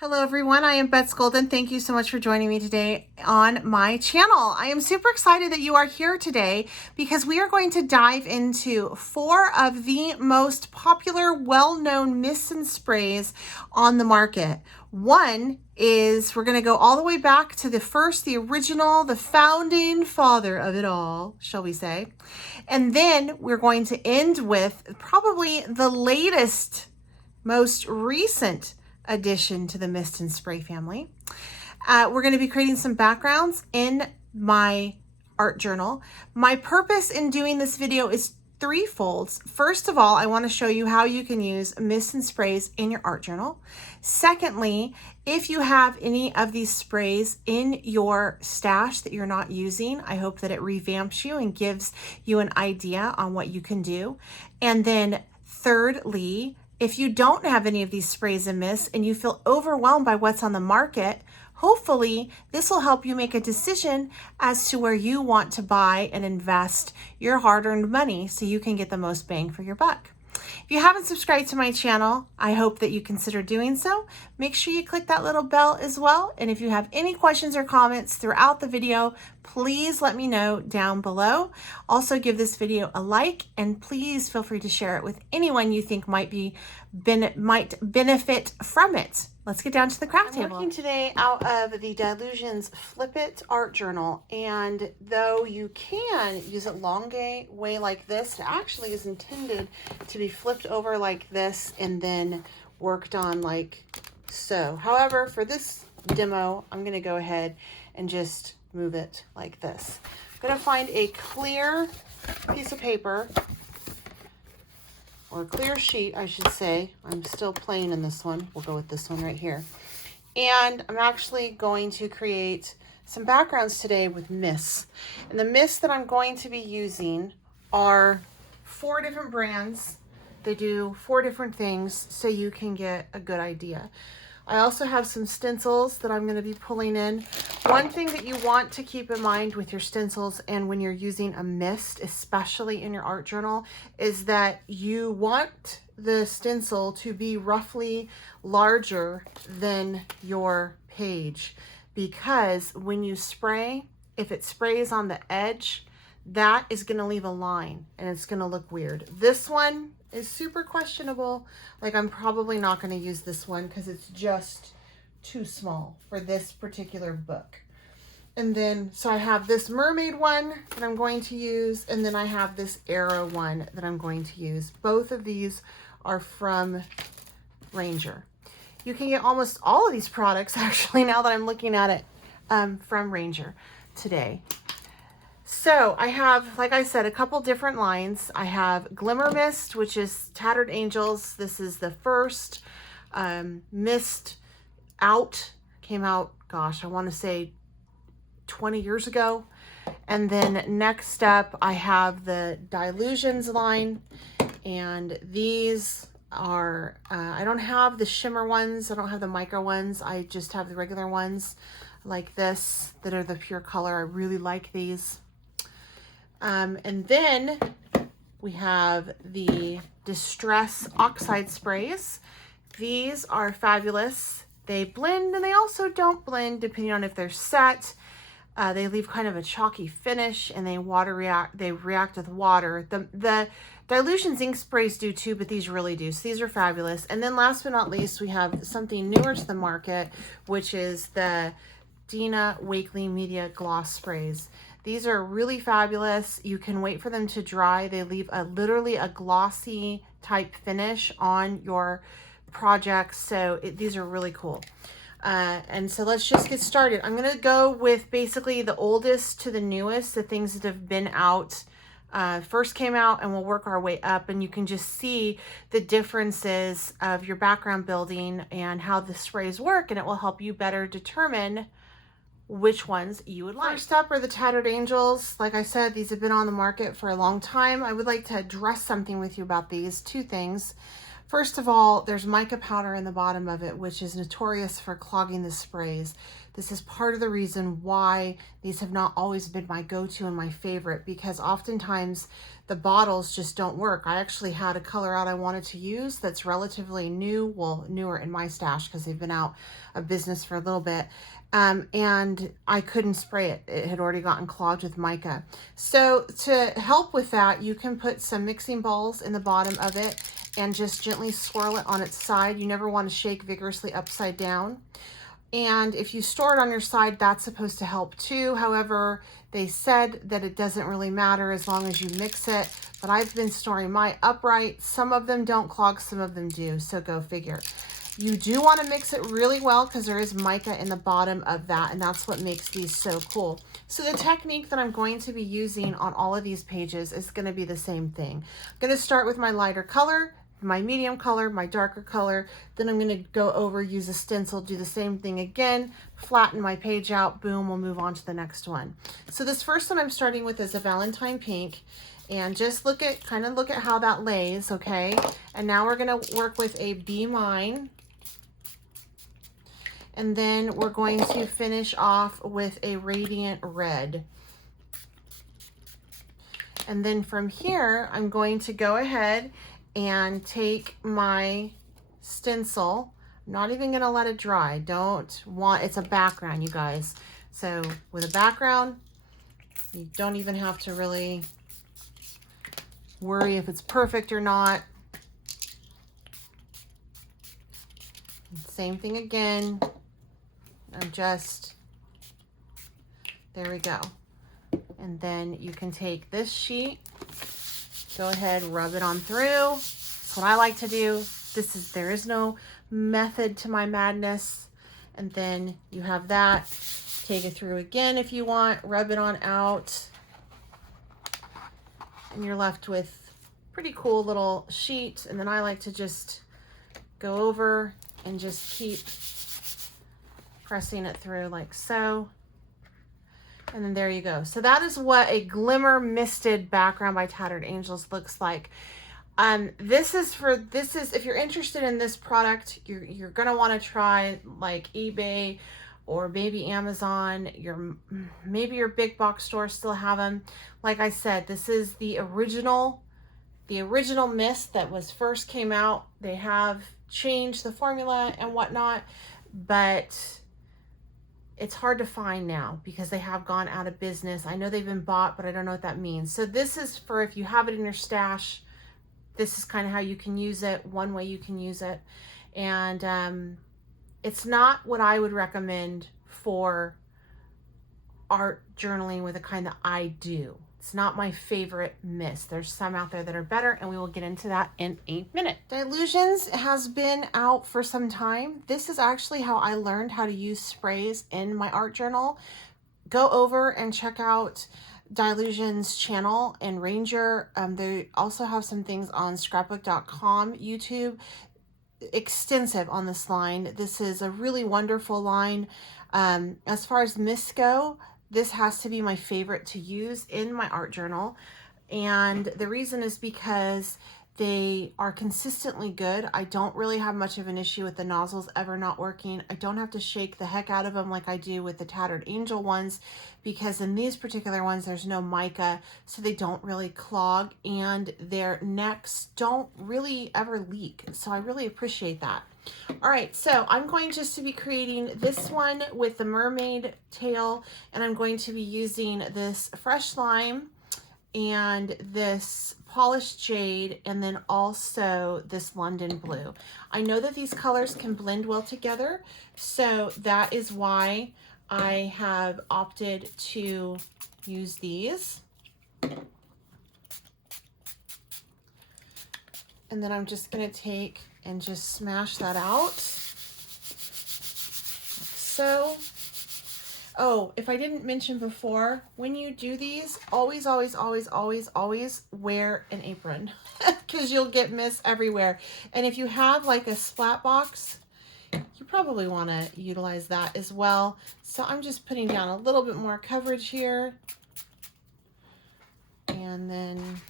Hello everyone, I am Bets Golden. Thank you so much for joining me today on my channel. I am super excited that you are here today because we are going to dive into 4 of the most popular, well-known mists and sprays on the market. One is, we're going to go all the way back to the original, the founding father of it all, shall we say. And then we're going to end with probably the latest, most recent addition to the mist and spray family. We're going to be creating some backgrounds in my art journal. My purpose in doing this video is threefold. First of all, I want to show you how you can use mists and sprays in your art journal. Secondly, if you have any of these sprays in your stash that you're not using, I hope that it revamps you and gives you an idea on what you can do. And then thirdly, if you don't have any of these sprays and mists and you feel overwhelmed by what's on the market, hopefully this will help you make a decision as to where you want to buy and invest your hard-earned money so you can get the most bang for your buck. If you haven't subscribed to my channel, I hope that you consider doing so. Make sure you click that little bell as well. And if you have any questions or comments throughout the video, please let me know down below. Also give this video a like and please feel free to share it with anyone you think might benefit from it. Let's get down to the craft table. I'm working today out of the Delusions Flip It art journal, and though you can use it long way like this, it actually is intended to be flipped over like this and then worked on like so. However, for this demo, I'm going to go ahead and just move it like this. I'm going to find a clear piece of paper, or a clear sheet, I should say. I'm still playing in this one. We'll go with this one right here. And I'm actually going to create some backgrounds today with mists. And the mists that I'm going to be using are 4 different brands. They do 4 different things so you can get a good idea. I also have some stencils that I'm going to be pulling in. One thing that you want to keep in mind with your stencils and when you're using a mist, especially in your art journal, is that you want the stencil to be roughly larger than your page, because when you spray, if it sprays on the edge, that is going to leave a line and it's going to look weird. This one is super questionable. Like, I'm probably not going to use this one because it's just too small for this particular book. And then, so I have this mermaid one that I'm going to use, and then I have this arrow one that I'm going to use. Both of these are from Ranger. You can get almost all of these products, actually, now that I'm looking at it, from Ranger today. So I have, like I said, a couple different lines. I have Glimmer Mist, which is Tattered Angels. This is the first mist out. Came out, gosh, I want to say 20 years ago. And then next up, I have the Delusions line. And these are, I don't have the shimmer ones. I don't have the micro ones. I just have the regular ones like this that are the pure color. I really like these. And then we have the Distress Oxide sprays. These are fabulous. They blend and they also don't blend depending on if they're set. They leave kind of a chalky finish and they react with water. The Dilutions ink sprays do too, but these really do. So these are fabulous. And then last but not least, we have something newer to the market, which is the Dina Wakley Media Gloss sprays. These are really fabulous. You can wait for them to dry. They leave literally a glossy type finish on your projects. So these are really cool. And so let's just get started. I'm going to go with basically the oldest to the newest, the things that have been out, first came out, and we'll work our way up. And you can just see the differences of your background building and how the sprays work, and it will help you better determine which ones you would like. First up are the Tattered Angels. Like I said, these have been on the market for a long time. I would like to address something with you about these. 2 things. First of all, there's mica powder in the bottom of it, which is notorious for clogging the sprays. This is part of the reason why these have not always been my go-to and my favorite, because oftentimes the bottles just don't work. I actually had a color out I wanted to use that's relatively new, well, newer in my stash because they've been out of business for a little bit. And I couldn't spray it. It had already gotten clogged with mica. So to help with that, you can put some mixing bowls in the bottom of it and just gently swirl it on its side. You never want to shake vigorously upside down. And if you store it on your side, that's supposed to help too. However, they said that it doesn't really matter as long as you mix it. But I've been storing my upright. Some of them don't clog, some of them do. So go figure. You do want to mix it really well because there is mica in the bottom of that, and that's what makes these so cool. So the technique that I'm going to be using on all of these pages is going to be the same thing. I'm going to start with my lighter color, my medium color, my darker color. Then I'm going to go over, use a stencil, do the same thing again, flatten my page out, boom, we'll move on to the next one. So this first one I'm starting with is a Valentine pink. And just kind of look at how that lays, okay? And now we're going to work with a Be Mine. And then we're going to finish off with a Radiant Red. And then from here, I'm going to go ahead and take my stencil. I'm not even going to let it dry. It's a background, you guys. So with a background, you don't even have to really worry if it's perfect or not. Same thing again. There we go. And then you can take this sheet, go ahead, rub it on through. That's what I like to do. There is no method to my madness. And then you have that. Take it through again if you want, rub it on out. And you're left with pretty cool little sheet. And then I like to just go over and just keep pressing it through like so. And then there you go. So that is what a glimmer misted background by Tattered Angels looks like. This is if you're interested in this product, you're gonna want to try like eBay or maybe Amazon. Maybe your big box store still have them. Like I said, this is the original mist that was first came out. They have changed the formula and whatnot, but it's hard to find now because they have gone out of business. I know they've been bought, but I don't know what that means. So this is for if you have it in your stash, this is kind of how you can use it, one way you can use it. And it's not what I would recommend for art journaling with the kind that I do. It's not my favorite mist. There's some out there that are better, and we will get into that in a minute. Dilutions has been out for some time. This is actually how I learned how to use sprays in my art journal. Go over and check out Dilutions channel and Ranger. They also have some things on scrapbook.com, YouTube, extensive on this line. This is a really wonderful line. As far as mists go, this has to be my favorite to use in my art journal. And the reason is because they are consistently good. I don't really have much of an issue with the nozzles ever not working. I don't have to shake the heck out of them like I do with the Tattered Angel ones, because in these particular ones, there's no mica, so they don't really clog, and their necks don't really ever leak. So I really appreciate that. All right, so I'm going just to be creating this one with the mermaid tail, and I'm going to be using this fresh lime and this polished jade, and then also this London blue. I know that these colors can blend well together, so that is why I have opted to use these. And then I'm just going to take and just smash that out like so. Oh, if I didn't mention before, when you do these, always, always, always, always, always wear an apron because you'll get mist everywhere. And if you have like a splat box, you probably want to utilize that as well. So I'm just putting down a little bit more coverage here. And then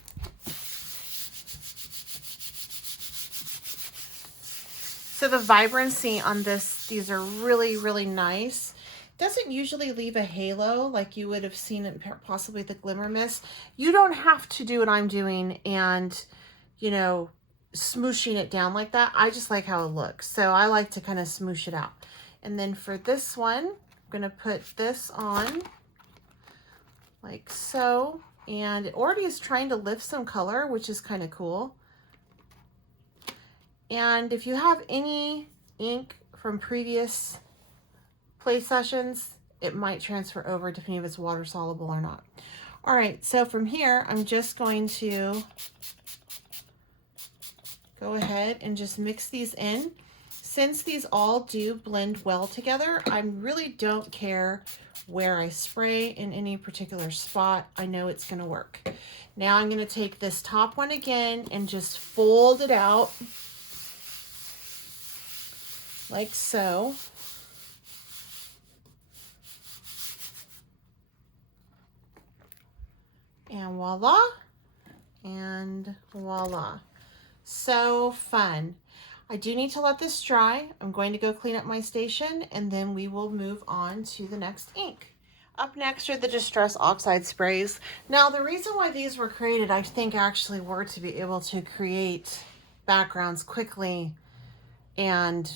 so the vibrancy on these are really, really nice. doesn't usually leave a halo like you would have seen it possibly the Glimmer Mist. You don't have to do what I'm doing and, you know, smooshing it down like that. I just like how it looks. So I like to kind of smoosh it out. And then for this one, I'm going to put this on like so. And it already is trying to lift some color, which is kind of cool. And if you have any ink from previous play sessions, it might transfer over depending if it's water soluble or not. All right, so from here, I'm just going to go ahead and just mix these in. Since these all do blend well together, I really don't care where I spray in any particular spot. I know it's gonna work. Now I'm gonna take this top one again and just fold it out like so. And voila, and voila. So fun. I do need to let this dry. I'm going to go clean up my station and then we will move on to the next ink. Up next are the Distress Oxide sprays. Now the reason why these were created, I think actually were to be able to create backgrounds quickly and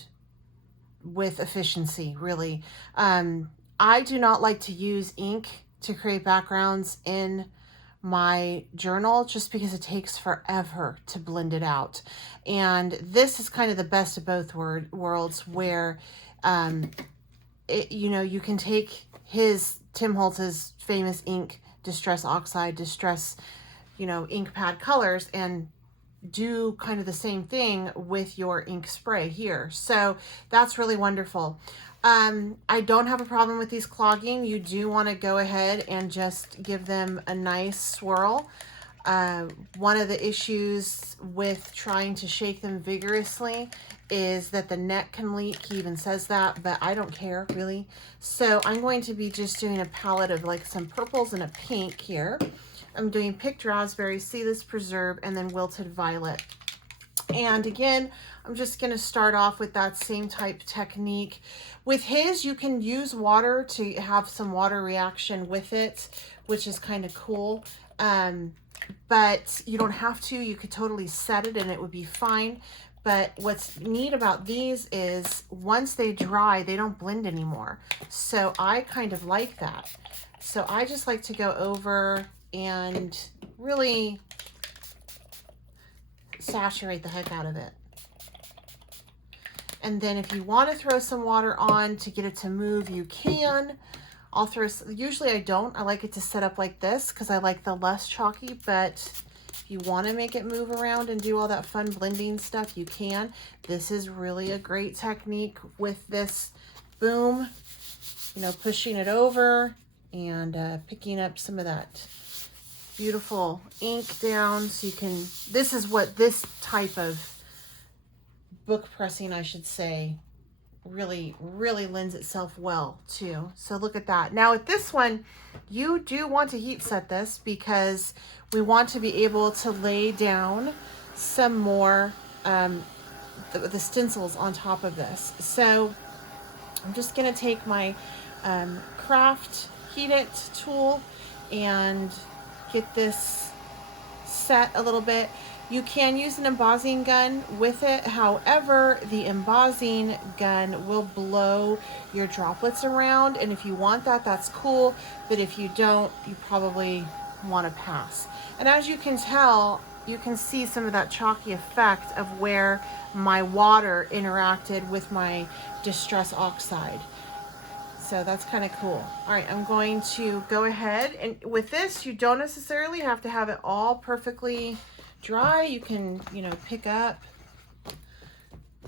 with efficiency, really. I do not like to use ink to create backgrounds in my journal just because it takes forever to blend it out. And this is kind of the best of both worlds where, you know, you can take Tim Holtz's famous ink, Distress Oxide, Distress, you know, ink pad colors and do kind of the same thing with your ink spray here. So that's really wonderful. I don't have a problem with these clogging. You do want to go ahead and just give them a nice swirl. One of the issues with trying to shake them vigorously is that the neck can leak. He even says that, but I don't care really. So I'm going to be just doing a palette of like some purples and a pink here. I'm doing picked raspberry, seedless preserve, and then wilted violet. And again, I'm just going to start off with that same type technique. With his, you can use water to have some water reaction with it, which is kind of cool. But you don't have to. You could totally set it and it would be fine. But what's neat about these is once they dry, they don't blend anymore. So I kind of like that. So I just like to go over and really saturate the heck out of it. And then if you want to throw some water on to get it to move, you can. I'll throw, usually I don't. I like it to set up like this because I like the less chalky, but if you want to make it move around and do all that fun blending stuff, you can. This is really a great technique with this boom, you know, pushing it over and picking up some of that beautiful ink down. So you can, this is what this type of book pressing, I should say, really lends itself well to. So look at that. Now with this one, you do want to heat set this because we want to be able to lay down some more the stencils on top of this. So I'm just going to take my craft heat it tool and get this set a little bit. You can use an embossing gun with it. However, the embossing gun will blow your droplets around. And if you want that, that's cool. But if you don't, you probably want to pass. And as you can tell, you can see some of that chalky effect of where my water interacted with my Distress Oxide. So that's kind of cool. All right, I'm going to go ahead, and with this, you don't necessarily have to have it all perfectly dry. You can, you know, pick up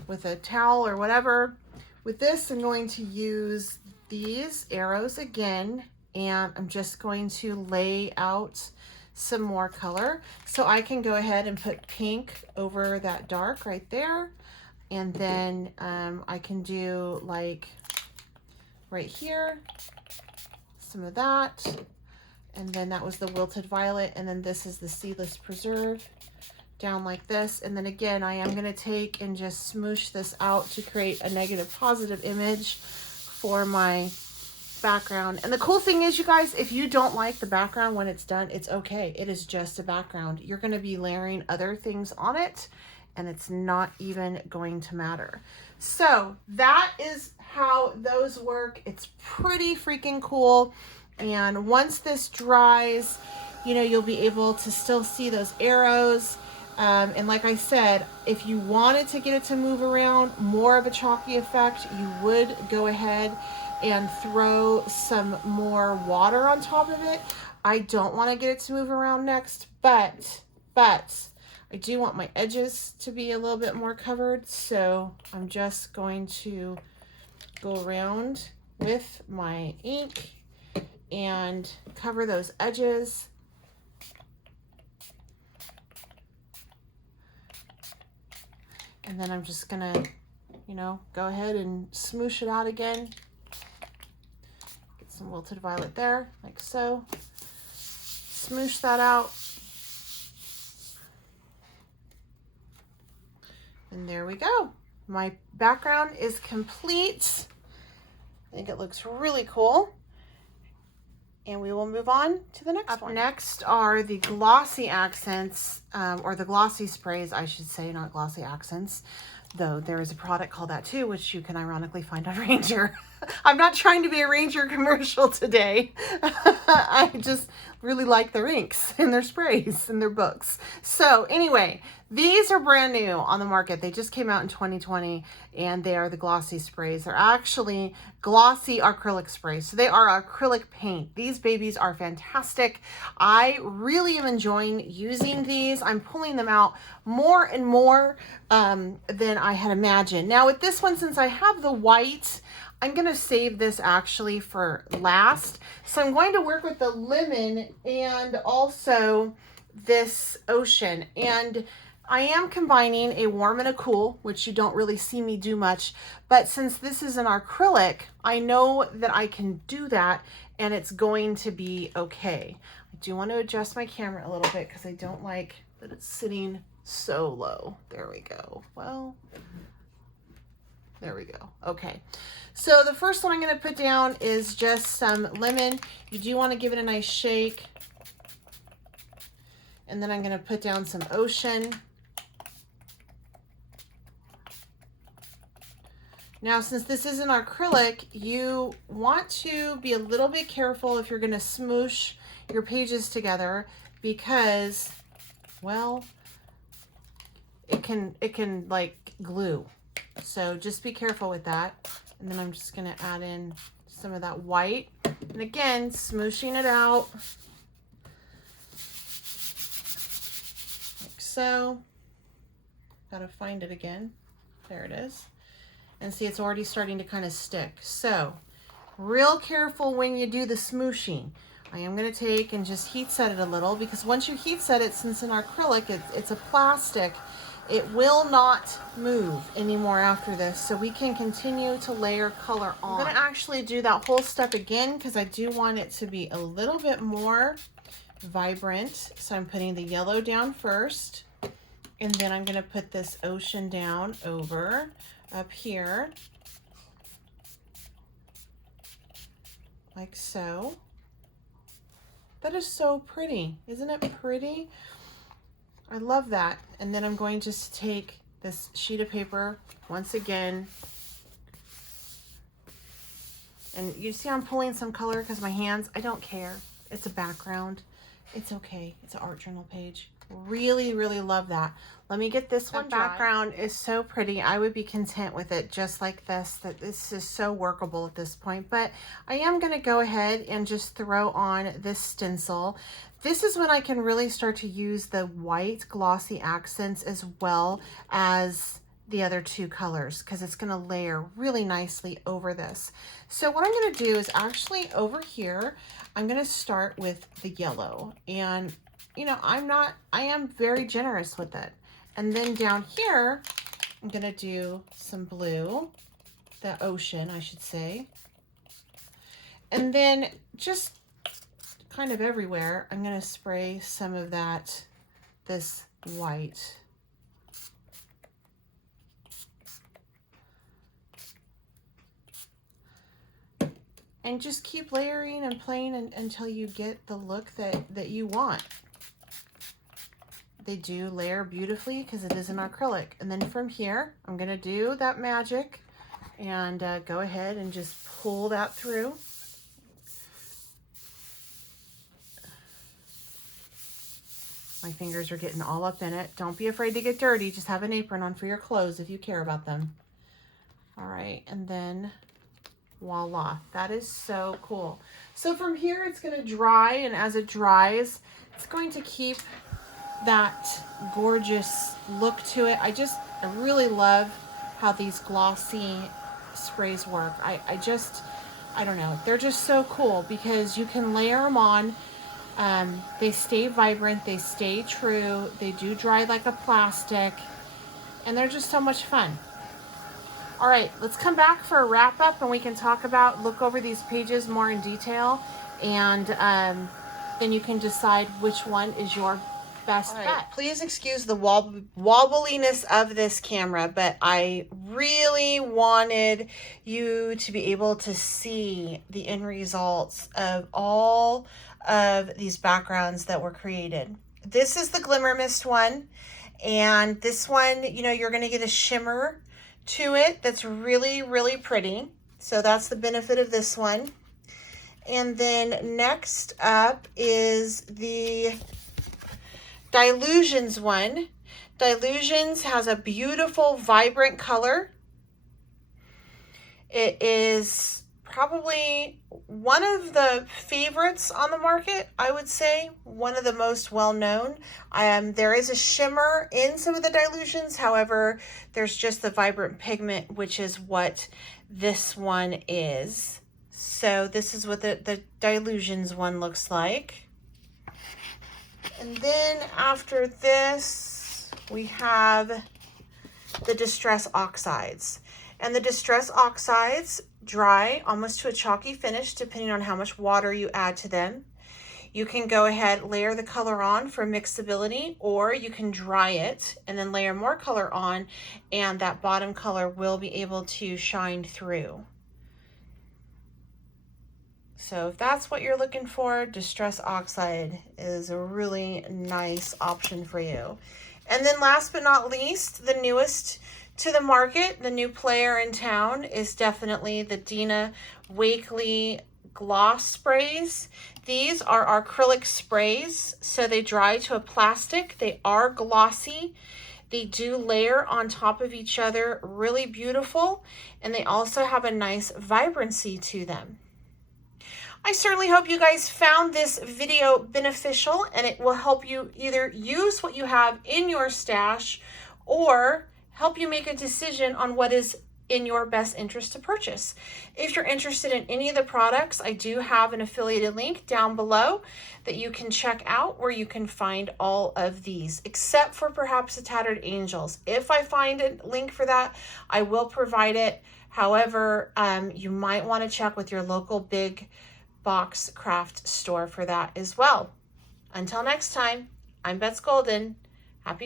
with a towel or whatever. With this, I'm going to use these arrows again, and I'm just going to lay out some more color. So I can go ahead and put pink over that dark right there. And then I can do like right here, some of that. And then that was the wilted violet. And then this is the seedless preserve down like this. And then again, I am going to take and just smoosh this out to create a negative positive image for my background. And the cool thing is, you guys, if you don't like the background when it's done, it's okay. It is just a background. You're going to be layering other things on it, and it's not even going to matter. So that is how those work. It's pretty freaking cool. And once this dries, you know, you'll be able to still see those arrows. And like I said, if you wanted to get it to move around, more of a chalky effect, you would go ahead and throw some more water on top of it. I don't want to get it to move around next, but I do want my edges to be a little bit more covered. So I'm just going to go around with my ink and cover those edges. And then I'm just gonna, you know, go ahead and smoosh it out again. Get some wilted violet there, like so. Smoosh that out. And there we go. My background is complete. I think it looks really cool. And we will move on to the next one. Up next are the Glossy Accents, or the Glossy Sprays, I should say, not Glossy Accents, though there is a product called that too, which you can ironically find on Ranger. I'm not trying to be a Ranger commercial today. I just really like their inks and their sprays and their books. So anyway, these are brand new on the market. They just came out in 2020, and they are the Glossy Sprays. They're actually glossy acrylic sprays. So they are acrylic paint. These babies are fantastic. I really am enjoying using these. I'm pulling them out more and more than I had imagined. Now with this one, since I have the white, I'm going to save this actually for last. So I'm going to work with the lemon and also this ocean. And I am combining a warm and a cool, which you don't really see me do much. But since this is an acrylic, I know that I can do that and it's going to be okay. I do want to adjust my camera a little bit because I don't like that it's sitting so low. There we go. Well, there we go. Okay. So the first one I'm going to put down is just some lemon. You do want to give it a nice shake. And then I'm going to put down some ocean. Now, since this is an acrylic, you want to be a little bit careful if you're going to smoosh your pages together because, well, it can like glue. So just be careful with that. And then I'm just going to add in some of that white. And again, smooshing it out. Like so. Gotta find it again. There it is. And see, it's already starting to kind of stick. So, real careful when you do the smooshing. I am going to take and just heat set it a little because once you heat set it, since in acrylic, it's a plastic, it will not move anymore after this. So we can continue to layer color on. I'm going to actually do that whole step again because I do want it to be a little bit more vibrant. So I'm putting the yellow down first. And then I'm going to put this ocean down over up here. Like so. That is so pretty. Isn't it pretty? I love that. And then I'm going to just take this sheet of paper once again. And you see I'm pulling some color because my hands, I don't care. It's a background. It's okay. It's an art journal page. Really, really love that. Let me get this one. Background is so pretty. I would be content with it just like this. That this is so workable at this point. But I am going to go ahead and just throw on this stencil. This is when I can really start to use the white glossy accents as well as the other two colors because it's going to layer really nicely over this. So what I'm going to do is actually over here, I'm going to start with the yellow. And you know, I am very generous with it. And then down here, I'm going to do some blue, the ocean, I should say. And then just kind of everywhere, I'm going to spray some of that, this white. And just keep layering and playing until you get the look that you want. They do layer beautifully because it is an acrylic. And then from here, I'm going to do that magic and go ahead and just pull that through. My fingers are getting all up in it. Don't be afraid to get dirty. Just have an apron on for your clothes if you care about them. All right, and then voila, that is so cool. So from here, it's going to dry, and as it dries, it's going to keep that gorgeous look to it. I really love how these glossy sprays work. I don't know, they're just so cool because you can layer them on. They stay vibrant, they stay true, they do dry like a plastic, and they're just so much fun. All right, let's come back for a wrap up and we can look over these pages more in detail, and then you can decide which one is your best bet. Please excuse the wobbliness of this camera, but I really wanted you to be able to see the end results of all of these backgrounds that were created. This is the Glimmer Mist one, and this one, you know, you're going to get a shimmer to it that's really, really pretty. So that's the benefit of this one. And then next up is the Dilutions one. Dilutions has a beautiful, vibrant color. It is probably one of the favorites on the market, I would say. One of the most well-known. There is a shimmer in some of the Dilutions. However, there's just the vibrant pigment, which is what this one is. So this is what the Dilutions one looks like. And then after this, we have the Distress Oxides. And the Distress Oxides dry almost to a chalky finish depending on how much water you add to them. You can go ahead, layer the color on for mixability, or you can dry it and then layer more color on, and that bottom color will be able to shine through. So if that's what you're looking for, Distress Oxide is a really nice option for you. And then last but not least, the newest to the market, the new player in town, is definitely the Dina Wakley Gloss Sprays. These are acrylic sprays, so they dry to a plastic. They are glossy. They do layer on top of each other, really beautiful, and they also have a nice vibrancy to them. I certainly hope you guys found this video beneficial, and it will help you either use what you have in your stash or help you make a decision on what is in your best interest to purchase. If you're interested in any of the products, I do have an affiliated link down below that you can check out where you can find all of these, except for perhaps the Tattered Angels. If I find a link for that, I will provide it. However, you might want to check with your local big box craft store for that as well. Until next time, I'm Bets Golden. Happy